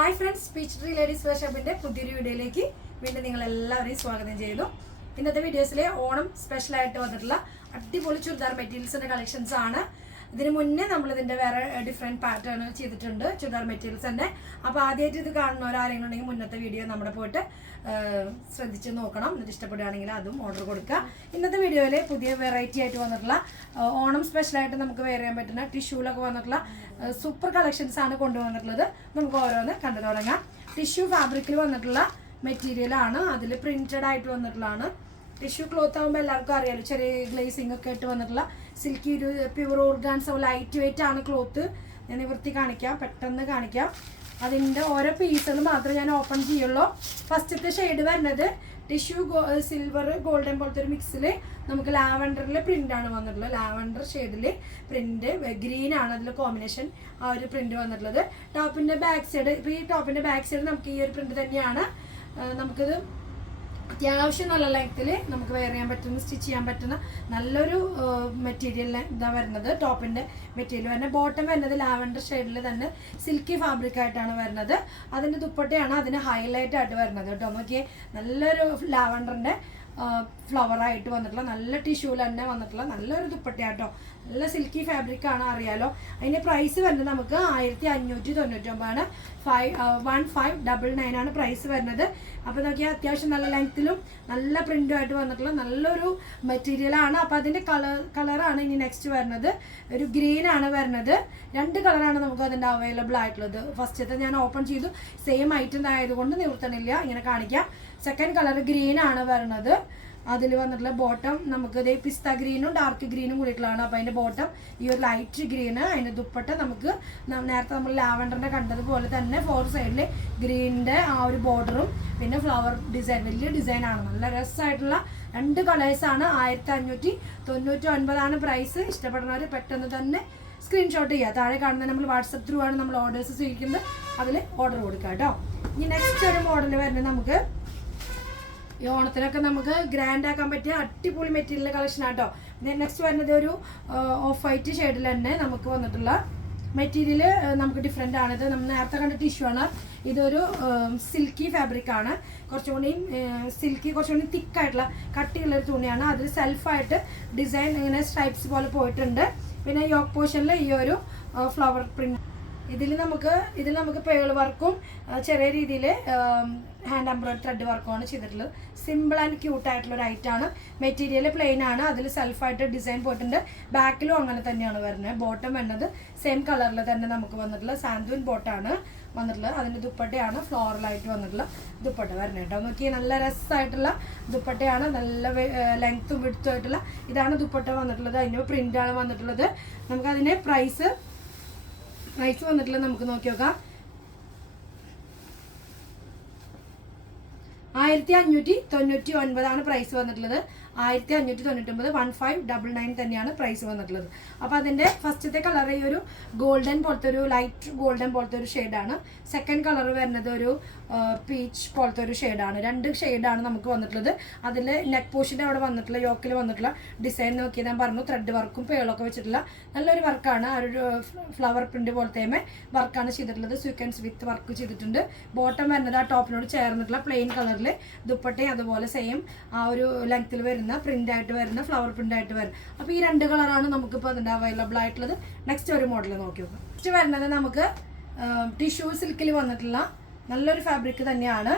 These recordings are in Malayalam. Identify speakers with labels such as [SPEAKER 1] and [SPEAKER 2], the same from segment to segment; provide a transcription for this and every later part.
[SPEAKER 1] Hi friends speech tree ladies വേർഷപ്പിന്റെ പുതിയൊരു വീഡിയോയിലേക്ക് വീണ്ടും നിങ്ങൾ എല്ലാവരെയും സ്വാഗതം ചെയ്യുന്നു. ഇന്നത്തെ വീഡിയോസിലെ ഓണം സ്പെഷ്യലായിട്ട് വന്നിട്ടുള്ള അടിപൊളി ചുരിദാർ മെറ്റീരിയൽസിന്റെ കളക്ഷൻസ് ആണ്. ഇതിന് മുന്നേ നമ്മൾ ഇതിന്റെ വേറെ ഡിഫറെന്റ് പാറ്റേൺ ചെയ്തിട്ടുണ്ട് ചുരിദാർ മെറ്റീരിയൽസ് തന്നെ. അപ്പോൾ ആദ്യമായിട്ട് ഇത് കാണുന്നവർ ആരെങ്കിലും ഉണ്ടെങ്കിൽ മുന്നത്തെ വീഡിയോ നമ്മുടെ പോയിട്ട് ശ്രദ്ധിച്ച് നോക്കണം. എന്നിട്ട് ഇഷ്ടപ്പെടുകയാണെങ്കിൽ അതും ഓർഡർ കൊടുക്കുക. ഇന്നത്തെ വീഡിയോയിൽ പുതിയ വെറൈറ്റി ആയിട്ട് വന്നിട്ടുള്ള ഓണം സ്പെഷ്യൽ ആയിട്ട് നമുക്ക് വെയർ ചെയ്യാൻ പറ്റുന്ന ടിഷ്യൂലൊക്കെ വന്നിട്ടുള്ള സൂപ്പർ കളക്ഷൻസ് ആണ് കൊണ്ടുവന്നിട്ടുള്ളത്. നമുക്ക് ഓരോന്ന് കണ്ടു തുടങ്ങാം. ടിഷ്യൂ ഫാബ്രിക്കിൽ വന്നിട്ടുള്ള മെറ്റീരിയൽ ആണ്. അതിൽ പ്രിന്റഡ് ആയിട്ട് വന്നിട്ടുള്ളതാണ്. ടിഷ്യൂ ക്ലോത്ത് ആകുമ്പോൾ എല്ലാവർക്കും അറിയാലോ ചെറിയ ഗ്ലേസിംഗ് ഒക്കെ ഇട്ട് വന്നിട്ടുള്ള സിൽക്കി ഒരു പ്യുവർ ഓർഗാൻസ് ലൈറ്റ് വെയിറ്റ് ആണ് ക്ലോത്ത്. ഞാൻ നിവൃത്തി കാണിക്കാം പെട്ടെന്ന് കാണിക്കാം. അതിന്റെ ഓരോ പീസുകൾ മാത്രമേ ഞാൻ ഓപ്പൺ ചെയ്യുള്ളൂ. ഫസ്റ്റത്തെ ഷെയ്ഡ് വരുന്നത് ടിഷ്യൂ സിൽവർ ഗോൾഡൻ പോലത്തെ ഒരു മിക്സിൽ നമുക്ക് ലാവൻഡറിൽ ആണ് വന്നിട്ടുള്ളത്. ലാവൻഡർ ഷെയ്ഡിൽ പ്രിന്റ് ഗ്രീൻ ആണ് അതിൽ കോമ്പിനേഷൻ ആ ഒരു പ്രിന്റ് വന്നിട്ടുള്ളത്. ടോപ്പിന്റെ ബാക്ക് സൈഡ് ഇപ്പോൾ ഈ ടോപ്പിന്റെ ബാക്ക് സൈഡ് നമുക്ക് ഈ ഒരു പ്രിന്റ് തന്നെയാണ്. നമുക്കിത് അത്യാവശ്യം നല്ല ലെങ്ത്തിൽ നമുക്ക് വെയർ ചെയ്യാൻ പറ്റുന്ന സ്റ്റിച്ച് ചെയ്യാൻ പറ്റുന്ന നല്ലൊരു മെറ്റീരിയൽ ഇതാ വരുന്നത്. ടോപ്പിന്റെ മെറ്റീരിയൽ വരുന്നത്. ബോട്ടം വരുന്നത് ലാവൻഡർ ഷെയ്ഡിൽ തന്നെ സിൽക്കി ഫാബ്രിക് ആയിട്ടാണ് വരുന്നത്. അതിന്റെ ദുപ്പട്ടയാണ് അതിന് ഹൈലൈറ്റ് ആയിട്ട് വരുന്നത് കേട്ടോ. നോക്കിയേ നല്ലൊരു ലാവൻഡറിന്റെ ഫ്ലവർ ആയിട്ട് വന്നിട്ടുള്ള നല്ല ടിഷ്യൂൽ തന്നെ വന്നിട്ടുള്ള നല്ലൊരു ദുപ്പട്ടയാട്ടോ നല്ല സിൽക്കി ഫാബ്രിക് ആണ് അറിയാലോ. അതിന്റെ പ്രൈസ് വരുന്നത് നമുക്ക് ആയിരത്തി അഞ്ഞൂറ്റി തൊണ്ണൂറ്റി ഒമ്പതാണ് five one five double nine ആണ് പ്രൈസ് വരുന്നത്. അപ്പോൾ നോക്കിയാൽ അത്യാവശ്യം നല്ല ലെങ്ത്തിലും നല്ല പ്രിന്റും ആയിട്ട് വന്നിട്ടുള്ള നല്ലൊരു മെറ്റീരിയൽ ആണ്. അപ്പോൾ അതിന്റെ കളർ കളറാണ് ഇനി നെക്സ്റ്റ് വരുന്നത്. ഒരു ഗ്രീൻ ആണ് വരുന്നത്. രണ്ട് കളറാണ് നമുക്ക് അതിന്റെ അവൈലബിൾ ആയിട്ടുള്ളത്. ഫസ്റ്റത്തെ ഞാൻ ഓപ്പൺ ചെയ്തു. സെയിം ഐറ്റം ആയതുകൊണ്ട് നിവർത്തണില്ല. ഇങ്ങനെ കാണിക്കാം. സെക്കൻഡ് കളർ ഗ്രീൻ ആണ് വരുന്നത്. അതിൽ വന്നിട്ടുള്ള ബോട്ടം നമുക്ക് ഇതേ പിസ്ത ഗ്രീനും ഡാർക്ക് ഗ്രീനും കൂടിയിട്ടുള്ളതാണ്. അപ്പോൾ അതിന്റെ ബോട്ടം ഈ ഒരു ലൈറ്റ് ഗ്രീന് അതിന്റെ ദുപ്പട്ട നമുക്ക് നേരത്തെ നമ്മൾ ലാവൻഡറിന്റെ കണ്ടതുപോലെ തന്നെ ഫോർ സൈഡിൽ ഗ്രീനിന്റെ ആ ഒരു ബോർഡറും പിന്നെ ഫ്ലവർ ഡിസൈൻ വലിയ ഡിസൈനാണ് നല്ല രസമായിട്ടുള്ള രണ്ട് കളേഴ്സാണ് ആയിരത്തി അഞ്ഞൂറ്റി തൊണ്ണൂറ്റി ഒൻപതാണ് പ്രൈസ് ഇഷ്ടപ്പെടുന്നവർ പെട്ടെന്ന് തന്നെ സ്ക്രീൻഷോട്ട് ചെയ്യുക. താഴെ കാണുന്ന നമ്മൾ വാട്സപ്പ് ത്രൂ ആണ് നമ്മൾ ഓർഡേഴ്സ് സ്വീകരിക്കുന്നത്. അതിൽ ഓർഡർ കൊടുക്കുക കേട്ടോ. ഇനി നെക്സ്റ്റ് ഒരു മോഡൽ വരുന്നത് നമുക്ക് ഈ ഓണത്തിനൊക്കെ നമുക്ക് ഗ്രാൻഡ് ആക്കാൻ പറ്റിയ അടിപൊളി മെറ്റീരിയൽ കളക്ഷൻ ആട്ടോ നെക്സ്റ്റ് വരുന്നത് ഒരു ഓഫ് വൈറ്റ് ഷെയ്ഡിൽ തന്നെ നമുക്ക് വന്നിട്ടുള്ള മെറ്റീരിയൽ നമുക്ക് ഡിഫറെന്റ് ആണ്. ഇത് നമ്മൾ നേരത്തെ കണ്ട ടിഷ്യൂ ആണ്. ഇതൊരു സിൽക്കി ഫാബ്രിക് ആണ്. കുറച്ചുകൂടി സിൽക്കി കുറച്ചുകൂടി തിക്കായിട്ടുള്ള കട്ടിയുള്ള ഒരു തുണിയാണ്. അതിൽ സെൽഫായിട്ട് ഡിസൈൻ ഇങ്ങനെ സ്ട്രൈപ്സ് പോലെ പോയിട്ടുണ്ട്. പിന്നെ യോക്ക് പോർഷനിൽ ഈ ഒരു ഫ്ലവർ പ്രിന്റ് ഇതിൽ നമുക്ക് ഇതിൽ നമുക്ക് പേൾ വർക്കും ചെറിയ രീതിയിൽ ഹാൻഡ് എംബ്രോയിഡ് ത്രെഡ് വർക്കുമാണ് ചെയ്തിട്ടുള്ളത്. സിമ്പിൾ ആൻഡ് ക്യൂട്ട് ആയിട്ടുള്ള ഒരു ഐറ്റം ആണ്. മെറ്റീരിയൽ പ്ലെയിൻ ആണ്. അതിൽ സെൽഫായിട്ട് ഡിസൈൻ പോയിട്ടുണ്ട്. ബാക്കിലും അങ്ങനെ തന്നെയാണ് വരുന്നത്. ബോട്ടം വരുന്നത് സെയിം കളറിൽ തന്നെ നമുക്ക് വന്നിട്ടുള്ള സാന്ത്വൻ ബോട്ടാണ് വന്നിട്ടുള്ളത്. അതിന്റെ ദുപ്പട്ടയാണ് ഫ്ലോറലായിട്ട് വന്നിട്ടുള്ള ദുപ്പട്ട വരുന്നത് കേട്ടോ. നോക്കി നല്ല രസമായിട്ടുള്ള ദുപ്പട്ടയാണ്. നല്ല ലെങ്ത്തും വിടുത്തുമായിട്ടുള്ള ഇതാണ് ദുപ്പട്ട വന്നിട്ടുള്ളത്. അതിന്റെ പ്രിന്റാണ് വന്നിട്ടുള്ളത്. നമുക്കതിന്റെ പ്രൈസ് പ്രൈസ് വന്നിട്ടില്ല നമുക്ക് നോക്കി നോക്കാം. ആയിരത്തി അഞ്ഞൂറ്റി തൊണ്ണൂറ്റി ഒൻപതാണ് പ്രൈസ് വന്നിട്ടുള്ളത്. ആയിരത്തി അഞ്ഞൂറ്റി തൊണ്ണൂറ്റി ഒമ്പത് വൺ ഫൈവ് ഡബിൾ നയൻ തന്നെയാണ് പ്രൈസ് വന്നിട്ടുള്ളത്. അപ്പോൾ അതിന്റെ ഫസ്റ്റത്തെ കളർ ഈ ഒരു ഗോൾഡൻ പോലത്തെ ഒരു ലൈറ്റ് ഗോൾഡൻ പോലത്തെ ഒരു ഷെയ്ഡാണ് സെക്കൻഡ് കളർ വരുന്നത് ഒരു പീച്ച് പോലത്തെ ഒരു ഷെയ്ഡാണ് രണ്ട് ഷെയ്ഡാണ് നമുക്ക് വന്നിട്ടുള്ളത്. അതിൽ നെക്ക് പോഷിന്റെ അവിടെ വന്നിട്ടുള്ള യോക്കിൽ വന്നിട്ടുള്ള ഡിസൈൻ നോക്കി ഞാൻ പറഞ്ഞു. ത്രെഡ് വർക്കും പേളൊക്കെ വെച്ചിട്ടുള്ള നല്ലൊരു വർക്കാണ് ആ ഒരു ഫ്ലവർ പ്രിന്റ് പോലത്തെ വർക്കാണ് ചെയ്തിട്ടുള്ളത്. സ്വീക്കൻസ് വിത്ത് വർക്ക് ചെയ്തിട്ടുണ്ട്. ബോട്ടം വരുന്നത് ആ ടോപ്പിനോട് ചേർന്നിട്ടുള്ള പ്ലെയിൻ കളറിൽ ദുപ്പട്ടയും അതുപോലെ സെയിം ആ ഒരു ലെങ്ത്തിൽ വരുന്ന പ്രിന്റ് ആയിട്ട് വരുന്ന ഫ്ലവർ പ്രിന്റ് ആയിട്ട് വരുന്ന. അപ്പോൾ ഈ രണ്ട് കളറാണ് നമുക്കിപ്പോൾ അതിന്റെ അവൈലബിൾ ആയിട്ടുള്ളത്. നെക്സ്റ്റ് ഒരു മോഡൽ നോക്കി നോക്കാം. നെക്സ്റ്റ് വരുന്നത് നമുക്ക് ടിഷ്യൂ സിൽക്കിൽ വന്നിട്ടുള്ള നല്ലൊരു ഫാബ്രിക് തന്നെയാണ്.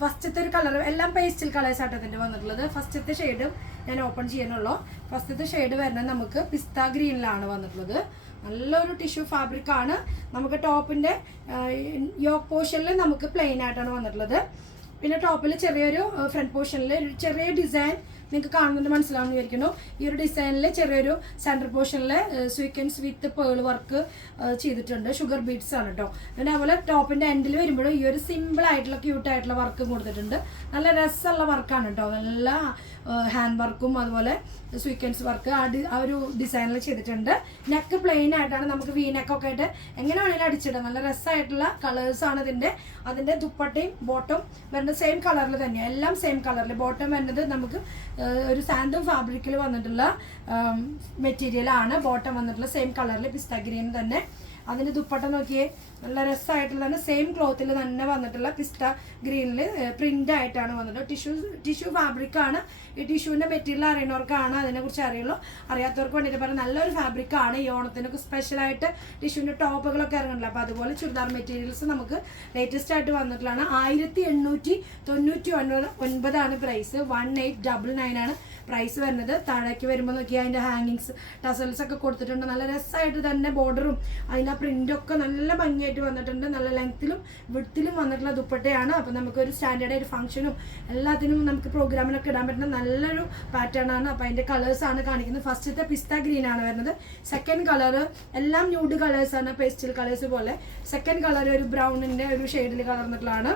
[SPEAKER 1] ഫസ്റ്റത്തെ ഒരു കളർ എല്ലാം പേസ്റ്റൽ കളേഴ്സ് ആട്ടോ വന്നിട്ടുള്ളത്. ഫസ്റ്റത്തെ ഷെയ്ഡും ഞാൻ ഓപ്പൺ ചെയ്യാനുള്ളൂ. ഫസ്റ്റത്തെ ഷെയ്ഡ് വരുന്നത് നമുക്ക് പിസ്ത ഗ്രീനിലാണ് വന്നിട്ടുള്ളത്. നല്ലൊരു ടിഷ്യൂ ഫാബ്രിക് ആണ്. നമുക്ക് ടോപ്പിന്റെ യോക്ക് പോർഷനിൽ നമുക്ക് പ്ലെയിൻ ആയിട്ടാണ് വന്നിട്ടുള്ളത്. പിന്നെ ടോപ്പിൽ ചെറിയൊരു ഫ്രണ്ട് പോർഷനിൽ ചെറിയ ഡിസൈൻ നിങ്ങൾക്ക് കാണുന്നുണ്ട് മനസ്സിലാവുന്ന വിചാരിക്കുന്നു. ഈ ഒരു ഡിസൈനിൽ ചെറിയൊരു സെന്റർ പോർഷനിൽ സ്വീക്കൻസ് വിത്ത് പേൾ വർക്ക് ചെയ്തിട്ടുണ്ട്. ഷുഗർ ബീഡ്സ് ആണ് കേട്ടോ പിന്നെ അതുപോലെ ടോപ്പിന്റെ എൻഡിൽ വരുമ്പോഴും ഈ ഒരു സിമ്പിൾ ആയിട്ടുള്ള ക്യൂട്ട് ആയിട്ടുള്ള വർക്കും കൊടുത്തിട്ടുണ്ട്. നല്ല രസമുള്ള വർക്കാണ് കേട്ടോ നല്ല ഹാൻഡ് വർക്കും അതുപോലെ സ്വീക്കൻസ് വർക്ക് ആ ആ ഒരു ഡിസൈനിൽ ചെയ്തിട്ടുണ്ട്. നെക്ക് പ്ലെയിൻ ആയിട്ടാണ് നമുക്ക് വി നെക്കൊക്കെ ആയിട്ട് എങ്ങനെ വേണമെങ്കിലും അടിച്ചിടാം. നല്ല രസമായിട്ടുള്ള കളേഴ്സ് ആണ് ഇതിന്റെ അതിന്റെ ദുപ്പട്ടയും ബോട്ടം വരുന്നത് സെയിം കളറിൽ തന്നെയാണ് എല്ലാം സെയിം കളറിൽ ബോട്ടം വരുന്നത് നമുക്ക് ഒരു സാൻഡം ഫാബ്രിക്കിൽ വന്നിട്ടുള്ള മെറ്റീരിയൽ ആണ് ബോട്ടം വന്നിട്ടുള്ള സെയിം കളറിൽ പിസ്ത ഗ്രീൻ തന്നെ. അതിന്റെ ദുപ്പട്ട നോക്കിയേ നല്ല രസമായിട്ടുള്ള തന്നെ സെയിം ക്ലോത്തിൽ തന്നെ വന്നിട്ടുള്ള പിസ്റ്റ ഗ്രീനിൽ പ്രിന്റ് ആയിട്ടാണ് വന്നിട്ട് ടിഷ്യൂ ടിഷ്യൂ ഫാബ്രിക് ആണ്. ഈ ടിഷ്യൂവിന്റെ മെറ്റീരിയൽ അറിയുന്നവർക്കാണ് അതിനെക്കുറിച്ച് അറിയുള്ളൂ. അറിയാത്തവർക്ക് വേണ്ടിയിട്ട് പറയാം നല്ലൊരു ഫാബ്രിക് ആണ്. ഈ ഓണത്തിനൊക്കെ സ്പെഷ്യലായിട്ട് ടിഷ്യൂവിന്റെ ടോപ്പുകളൊക്കെ ഇറങ്ങുന്നില്ല അപ്പോൾ അതുപോലെ ചുരിദാർ മെറ്റീരിയൽസ് നമുക്ക് ലേറ്റസ്റ്റ് ആയിട്ട് വന്നിട്ടുള്ളതാണ്. ആയിരത്തി എണ്ണൂറ്റി തൊണ്ണൂറ്റി ഒൻപത് ഒൻപതാണ് price one eight double nine ആണ്. പ്രൈസ് വരുന്നത്. താഴേക്ക് വരുമ്പോൾ നോക്കിയാൽ അതിന്റെ ഹാങ്ങിങ്സ് ടസൽസ് ഒക്കെ കൊടുത്തിട്ടുണ്ട്. നല്ല രസമായിട്ട് തന്നെ ബോർഡറും അതിന്റെ പ്രിന്റ് ഒക്കെ നല്ല ഭംഗിയായിട്ട് വന്നിട്ടുണ്ട്. നല്ല ലെങ്ത്തിലും വിടത്തിലും വന്നിട്ടുള്ള ദുപ്പട്ടയാണ്. അപ്പോൾ നമുക്കൊരു സ്റ്റാൻഡേർഡ് ഒരു ഫംഗ്ഷനും എല്ലാത്തിനും നമുക്ക് പ്രോഗ്രാമിനൊക്കെ ഇടാൻ പറ്റുന്ന നല്ലൊരു പാറ്റേൺ ആണ്. അപ്പോൾ അതിന്റെ കളേഴ്സാണ് കാണിക്കുന്നത്. ഫസ്റ്റത്തെ പിസ്ത ഗ്രീൻ ആണ് വരുന്നത്. സെക്കൻഡ് കളർ എല്ലാം ന്യൂഡ് കളേഴ്സാണ് പേസ്റ്റൽ കളേഴ്സ് പോലെ. സെക്കൻഡ് കളർ ഒരു ബ്രൗണിന്റെ ഒരു ഷെയ്ഡിൽ കളർന്നിട്ടുള്ളതാണ്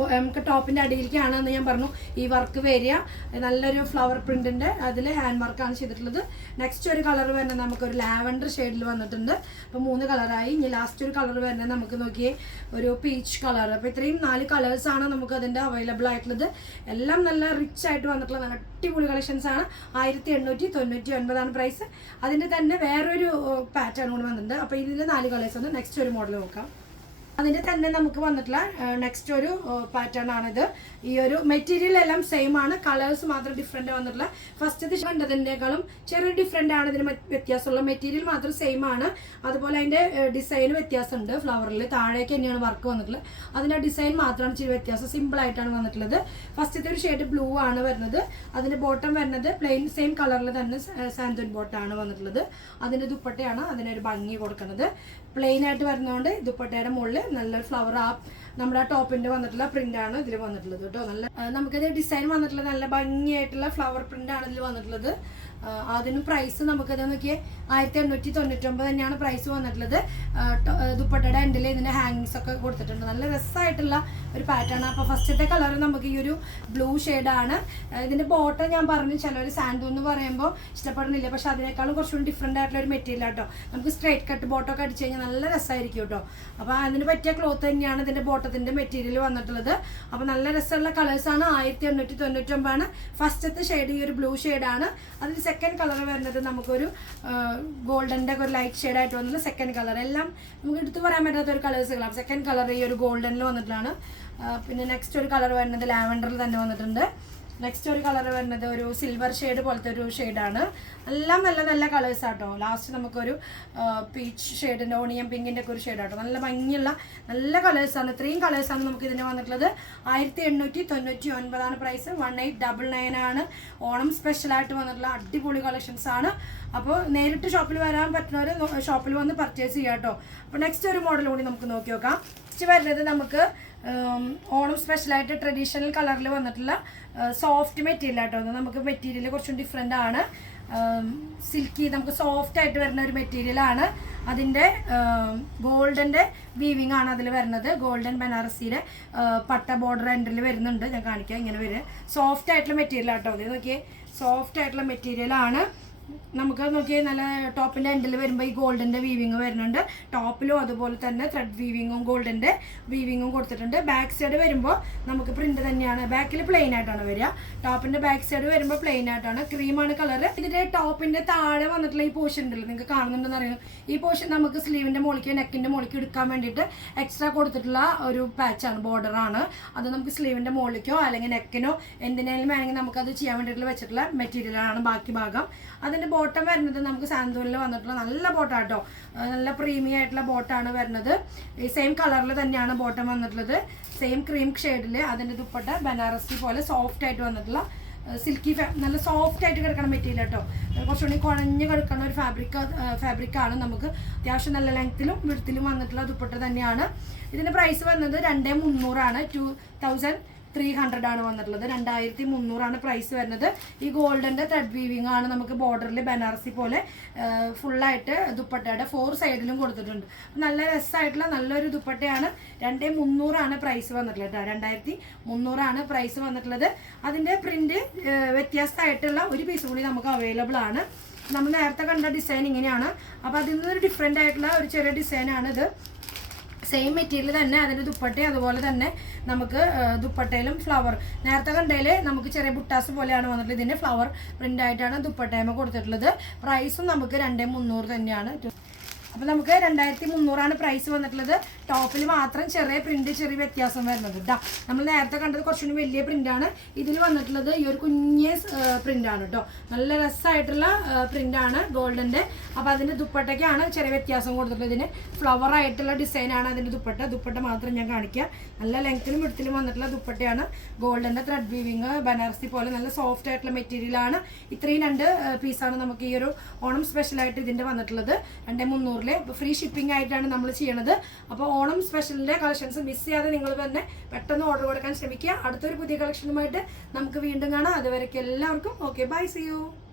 [SPEAKER 1] നമുക്ക് ടോപ്പിന്റെ അടിയിലേക്കാണ് എന്ന് ഞാൻ പറഞ്ഞു. ഈ വർക്ക് വരിക. നല്ലൊരു ഫ്ലവർ പ്രിന്റിന്റെ അതിൽ ഹാൻഡ് വർക്കാണ് ചെയ്തിട്ടുള്ളത്. നെക്സ്റ്റ് ഒരു കളർ വരുന്നത് നമുക്ക് ഒരു ലാവൻഡർ ഷെയ്ഡിൽ വന്നിട്ടുണ്ട്. അപ്പോൾ മൂന്ന് കളറായി ഇനി ലാസ്റ്റ് ഒരു കളർ വരുന്നത് നമുക്ക് നോക്കിയേ ഒരു പീച്ച് കളർ അപ്പോൾ ഇത്രയും നാല് കളേഴ്സ് ആണ് നമുക്ക് അതിന്റെ അവൈലബിൾ ആയിട്ടുള്ളത്. എല്ലാം നല്ല റിച്ച് ആയിട്ട് വന്നിട്ടുള്ള നല്ല അടിപൊളി കളക്ഷൻസ് ആണ്. ആയിരത്തി എണ്ണൂറ്റി തൊണ്ണൂറ്റി ഒൻപതാണ് പ്രൈസ് അതിന്റെ തന്നെ വേറൊരു പാറ്റേൺ കൂടി വന്നിട്ടുണ്ട്. അപ്പോൾ ഇതിന്റെ നാല് കളേഴ്സ് ഒന്ന് നെക്സ്റ്റ് ഒരു മോഡൽ നോക്കാം. അതിന്റെ തന്നെ നമുക്ക് വന്നിട്ടുള്ള നെക്സ്റ്റ് ഒരു പാറ്റേൺ ആണിത്. ഈ ഒരു മെറ്റീരിയൽ എല്ലാം സെയിം ആണ്. കളേഴ്സ് മാത്രം ഡിഫറെന്റ് വന്നിട്ടുള്ള. ഫസ്റ്റ് കണ്ടതിന്റെക്കാളും ചെറിയ ഡിഫറെന്റ് ആണ് ഇതിന് വ്യത്യാസമുള്ള മെറ്റീരിയൽ മാത്രം സെയിം ആണ്. അതുപോലെ അതിന്റെ ഡിസൈൻ വ്യത്യാസമുണ്ട്. ഫ്ലവറിൽ താഴേക്ക് തന്നെയാണ് വർക്ക് വന്നിട്ടുള്ളത്. അതിന്റെ ഡിസൈൻ മാത്രമാണ് ഇച്ചിരി വ്യത്യാസം. സിമ്പിൾ ആയിട്ടാണ് വന്നിട്ടുള്ളത്. ഫസ്റ്റത്തെ ഒരു ഷെയ്ഡ് ബ്ലൂ ആണ് വരുന്നത്. അതിന്റെ ബോട്ടം വരുന്നത് പ്ലെയിൻ സെയിം കളറിൽ തന്നെ സാന്തോൻ ബോട്ടാണ് വന്നിട്ടുള്ളത്. അതിന്റെ ദുപ്പട്ടയാണ് അതിനൊരു ഭംഗി കൊടുക്കുന്നത്. പ്ലെയിൻ ആയിട്ട് വരുന്നതുകൊണ്ട് ദുപ്പട്ടയുടെ മുകളിൽ നല്ലൊരു ഫ്ലവർ ആ നമ്മുടെ ആ ടോപ്പിന്റെ വന്നിട്ടുള്ള പ്രിന്റ് ആണ് ഇതിൽ വന്നിട്ടുള്ളത് കേട്ടോ. നല്ല നമുക്കത് ഡിസൈൻ വന്നിട്ടുള്ള നല്ല ഭംഗിയായിട്ടുള്ള ഫ്ലവർ പ്രിന്റ് ആണ് ഇതിൽ വന്നിട്ടുള്ളത്. അതിന് പ്രൈസ് നമുക്കത് നോക്കിയാൽ ആയിരത്തി എണ്ണൂറ്റി തൊണ്ണൂറ്റൊമ്പത് തന്നെയാണ് പ്രൈസ് വന്നിട്ടുള്ളത് ദുപ്പട്ടയുടെ എൻഡിൽ ഇതിന്റെ ഹാങ്ങിങ്സ് ഒക്കെ കൊടുത്തിട്ടുണ്ട്. നല്ല രസമായിട്ടുള്ള ഒരു പാറ്റേൺ അപ്പോൾ ഫസ്റ്റത്തെ കളർ നമുക്ക് ഈ ഒരു ബ്ലൂ ഷെയ്ഡാണ് ഇതിന്റെ ബോട്ടം ഞാൻ പറഞ്ഞു ചിലവർ സാൻഡു എന്ന് പറയുമ്പോൾ ഇഷ്ടപ്പെടുന്നില്ല. പക്ഷെ അതിനേക്കാളും കുറച്ചുകൂടി ഡിഫറെന്റ് ആയിട്ടുള്ള ഒരു മെറ്റീരിയൽ കേട്ടോ നമുക്ക് സ്ട്രേറ്റ് കട്ട് ബോട്ടം ഒക്കെ അടിച്ചു കഴിഞ്ഞാൽ നല്ല രസമായിരിക്കും കേട്ടോ അപ്പോൾ അതിന് പറ്റിയ ക്ലോത്ത് തന്നെയാണ് ഇതിന്റെ ബോട്ടത്തിന്റെ മെറ്റീരിയൽ വന്നിട്ടുള്ളത്. അപ്പോൾ നല്ല രസമുള്ള കളേഴ്സാണ് ആയിരത്തി എണ്ണൂറ്റി തൊണ്ണൂറ്റൊമ്പതാണ് ഫസ്റ്റത്തെ ഷെയ്ഡ് ഈ ഒരു ബ്ലൂ ഷെയ്ഡാണ് അതിൽ സെക്കൻഡ് കളർ വരുന്നത് നമുക്കൊരു ഗോൾഡന്റെ ഒരു ലൈറ്റ് ഷെയ്ഡായിട്ട് വന്നത് സെക്കൻഡ് കളർ എല്ലാം നമുക്ക് എടുത്തു പറയാൻ പറ്റാത്ത ഒരു കളേഴ്സുകളാണ് സെക്കൻഡ് കളർ ഈ ഒരു ഗോൾഡനിൽ വന്നിട്ടാണ്. പിന്നെ നെക്സ്റ്റ് ഒരു കളർ വരുന്നത് ലാവൻഡറിൽ തന്നെ വന്നിട്ടുണ്ട്. നെക്സ്റ്റ് ഒരു കളർ വരുന്നത് ഒരു സിൽവർ ഷെയ്ഡ് പോലത്തെ ഒരു ഷെയ്ഡാണ് എല്ലാം നല്ല നല്ല കളേഴ്സ് ആട്ടോ. ലാസ്റ്റ് നമുക്കൊരു പീച്ച് ഷെയ്ഡിന്റെ ഓണിയൻ പിങ്കിന്റെ ഒക്കെ ഒരു ഷെയ്ഡാട്ടോ നല്ല ഭംഗിയുള്ള നല്ല കളേഴ്സാണ് ഇത്രയും കളേഴ്സാണ് നമുക്ക് ഇതിന് വന്നിട്ടുള്ളത്. ആയിരത്തി എണ്ണൂറ്റി തൊണ്ണൂറ്റി ഒൻപതാണ് price one eight double nine ആണ്. ഓണം സ്പെഷ്യലായിട്ട് വന്നിട്ടുള്ള അടിപൊളി കളക്ഷൻസ് ആണ്. അപ്പോൾ നേരിട്ട് ഷോപ്പിൽ വരാൻ പറ്റുന്നവർ ഷോപ്പിൽ വന്ന് പർച്ചേസ് ചെയ്യാം കേട്ടോ അപ്പോൾ നെക്സ്റ്റ് ഒരു മോഡൽ കൂടി നമുക്ക് നോക്കി നോക്കാം. നെക്സ്റ്റ് വരുന്നത് നമുക്ക് ഓണം സ്പെഷ്യലായിട്ട് ട്രഡീഷണൽ കളറിൽ വന്നിട്ടുള്ള സോഫ്റ്റ് മെറ്റീരിയൽ ആട്ടോ. നമുക്ക് മെറ്റീരിയൽ കുറച്ചും ഡിഫറെന്റ് ആണ്. സിൽക്കി നമുക്ക് സോഫ്റ്റ് ആയിട്ട് വരുന്ന ഒരു മെറ്റീരിയൽ ആണ്. അതിന്റെ ഗോൾഡന്റെ വീവിങ് ആണ് അതിൽ വരുന്നത്. ഗോൾഡൻ ബനാറസിയുടെ പട്ട ബോർഡർ എൻഡിൽ വരുന്നുണ്ട്. ഞാൻ കാണിക്കാം ഇങ്ങനെ വരും. സോഫ്റ്റ് ആയിട്ടുള്ള മെറ്റീരിയൽ ആട്ടോ. അത് നോക്കിയേ സോഫ്റ്റ് ആയിട്ടുള്ള മെറ്റീരിയൽ ആണ്. നമുക്ക് നോക്കി നല്ല ടോപ്പിന്റെ എൻഡിൽ വരുമ്പോൾ ഈ ഗോൾഡിന്റെ വീവിങ് വരുന്നുണ്ട്. ടോപ്പിലും അതുപോലെ തന്നെ ത്രെഡ് വീവിങ്ങും ഗോൾഡിന്റെ വീവിങ്ങും കൊടുത്തിട്ടുണ്ട്. ബാക്ക് സൈഡ് വരുമ്പോൾ നമുക്ക് പ്രിന്റ് തന്നെയാണ്. ബാക്കിൽ പ്ലെയിൻ ആയിട്ടാണ് വരിക. ടോപ്പിന്റെ ബാക്ക് സൈഡ് വരുമ്പോൾ പ്ലെയിൻ ആയിട്ടാണ്. ക്രീമാണ് കളർ ഇതിന്റെ ടോപ്പിന്റെ താഴെ വന്നിട്ടുള്ള ഈ പോർഷൻ ഉണ്ടല്ലോ നിങ്ങൾക്ക് കാണുന്നുണ്ടെന്ന് അറിയാം. ഈ പോർഷൻ നമുക്ക് സ്ലീവിന്റെ മുകളിലേക്ക് നെക്കിന്റെ മുകളിലേക്ക് എടുക്കാൻ വേണ്ടിയിട്ട് എക്സ്ട്രാ കൊടുത്തിട്ടുള്ള ഒരു പാച്ചാണ് ബോർഡർ ആണ്. അത് നമുക്ക് സ്ലീവിന്റെ മുകളിലേക്കോ അല്ലെങ്കിൽ നെക്കിനോ എന്തിനേലും വേണമെങ്കിൽ അത് ചെയ്യാൻ വേണ്ടിയിട്ട് വെച്ചിട്ടുള്ള മെറ്റീരിയലാണ് ബാക്കി ഭാഗം. അതിന്റെ ബോട്ടം വരുന്നത് നമുക്ക് സാന്തൂരിൽ വന്നിട്ടുള്ള നല്ല ബോട്ടാട്ടോ നല്ല പ്രീമിയം ആയിട്ടുള്ള ബോട്ടാണ് വരുന്നത്. ഈ സെയിം കളറിൽ തന്നെയാണ് ബോട്ടം വന്നിട്ടുള്ളത്. സെയിം ക്രീം ഷെയ്ഡിൽ അതിന്റെ ദുപ്പട്ട ബനാറസി പോലെ സോഫ്റ്റ് ആയിട്ട് വന്നിട്ടുള്ള സിൽക്കി നല്ല സോഫ്റ്റ് ആയിട്ട് കിടക്കണ മെറ്റീരിയൽ കേട്ടോ കുറച്ചുകൂടി കുഴഞ്ഞ് കിടക്കണ ഒരു ഫാബ്രിക് ഫാബ്രിക് ആണ് നമുക്ക്. അത്യാവശ്യം നല്ല ലെങ്ത്തിലും വിടുത്തിലും വന്നിട്ടുള്ള ദുപ്പട്ട തന്നെയാണ്. ഇതിന്റെ പ്രൈസ് വന്നത് രണ്ടേ മുന്നൂറാണ്. ടു തൗസൻഡ് ത്രീ ഹൺഡ്രഡ് ആണ് വന്നിട്ടുള്ളത്. രണ്ടായിരത്തി മുന്നൂറാണ് പ്രൈസ് വരുന്നത്. ഈ ഗോൾഡന്റെ ത്രെഡ് വീവിംഗ് ആണ് നമുക്ക് ബോർഡറിൽ ബനാറസി പോലെ ഫുള്ളായിട്ട് ദുപ്പട്ടയുടെ ഫോർ സൈഡിലും കൊടുത്തിട്ടുണ്ട്. നല്ല രസമായിട്ടുള്ള നല്ലൊരു ദുപ്പട്ടയാണ്. രണ്ടേ മുന്നൂറാണ് പ്രൈസ് വന്നിട്ടുള്ളത് രണ്ടായിരത്തി മുന്നൂറാണ് പ്രൈസ് വന്നിട്ടുള്ളത്. അതിന്റെ പ്രിന്റ് വ്യത്യസ്തമായിട്ടുള്ള ഒരു പീസ് കൂടി നമുക്ക് അവൈലബിൾ ആണ്. നമ്മൾ നേരത്തെ കണ്ട ഡിസൈൻ ഇങ്ങനെയാണ്. അപ്പോൾ അതിൽ നിന്നൊരു ഡിഫറെന്റ് ആയിട്ടുള്ള ഒരു ചെറിയ ഡിസൈനാണ് ഇത് സെയിം മെറ്റീരിയൽ തന്നെ അതിന്റെ ദുപ്പട്ടയും അതുപോലെ തന്നെ നമുക്ക് ദുപ്പട്ടയിലും ഫ്ലവർ നേരത്തെ കണ്ടതിൽ നമുക്ക് ചെറിയ ബുട്ടാസ് പോലെയാണ് വന്നിട്ടുള്ളത്. ഇതിന്റെ ഫ്ലവർ പ്രിന്റ് ആയിട്ടാണ് ദുപ്പട്ടയമ കൊടുത്തിട്ടുള്ളത്. പ്രൈസും നമുക്ക് രണ്ടേ മുന്നൂറ് തന്നെയാണ്. അപ്പോൾ നമുക്ക് രണ്ടായിരത്തി മുന്നൂറാണ് പ്രൈസ് വന്നിട്ടുള്ളത് ടോപ്പിൽ മാത്രം ചെറിയ പ്രിന്റ് ചെറിയ വ്യത്യാസം വരുന്നത്. കേട്ടോ നമ്മൾ നേരത്തെ കണ്ടത് കുറച്ചുകൂടി വലിയ പ്രിന്റാണ് ഇതിൽ വന്നിട്ടുള്ളത് ഈ ഒരു കുഞ്ഞ പ്രിന്റാണ് കേട്ടോ നല്ല രസമായിട്ടുള്ള ആണ് ഗോൾഡന്റെ. അപ്പോൾ അതിന്റെ ദുപ്പട്ടയ്ക്കാണ് ചെറിയ വ്യത്യാസം കൊടുത്തിട്ടുള്ളത് ഇതിന്. ഫ്ലവർ ആയിട്ടുള്ള ഡിസൈനാണ് അതിന്റെ ദുപ്പട്ട. ദുപ്പട്ട മാത്രം ഞാൻ കാണിക്കാം. നല്ല ലെങ്ത്തിലും വിടത്തിലും വന്നിട്ടുള്ള ദുപ്പട്ടയാണ്. ഗോൾഡന്റെ ത്രെഡ് വീവിങ് ബനാറസി പോലെ നല്ല സോഫ്റ്റ് ആയിട്ടുള്ള മെറ്റീരിയൽ ആണ്. ഇത്രയും രണ്ട് പീസാണ് നമുക്ക് ഈ ഒരു ഓണം സ്പെഷ്യലായിട്ട് ഇതിന്റെ വന്നിട്ടുള്ളത്. രണ്ടേ മുന്നൂറിലെ ഫ്രീ ഷിപ്പിംഗ് ആയിട്ടാണ് നമ്മൾ ചെയ്യണത്. അപ്പോൾ ഓണം സ്പെഷ്യലിന്റെ കളക്ഷൻസ് മിസ് ചെയ്യാതെ നിങ്ങൾ തന്നെ പെട്ടെന്ന് ഓർഡർ കൊടുക്കാൻ ശ്രമിക്കുക. അടുത്തൊരു പുതിയ കളക്ഷനുമായിട്ട് നമുക്ക് വീണ്ടും കാണാം. അതുവരേക്കും എല്ലാവർക്കും ഓക്കെ ബൈ സി യു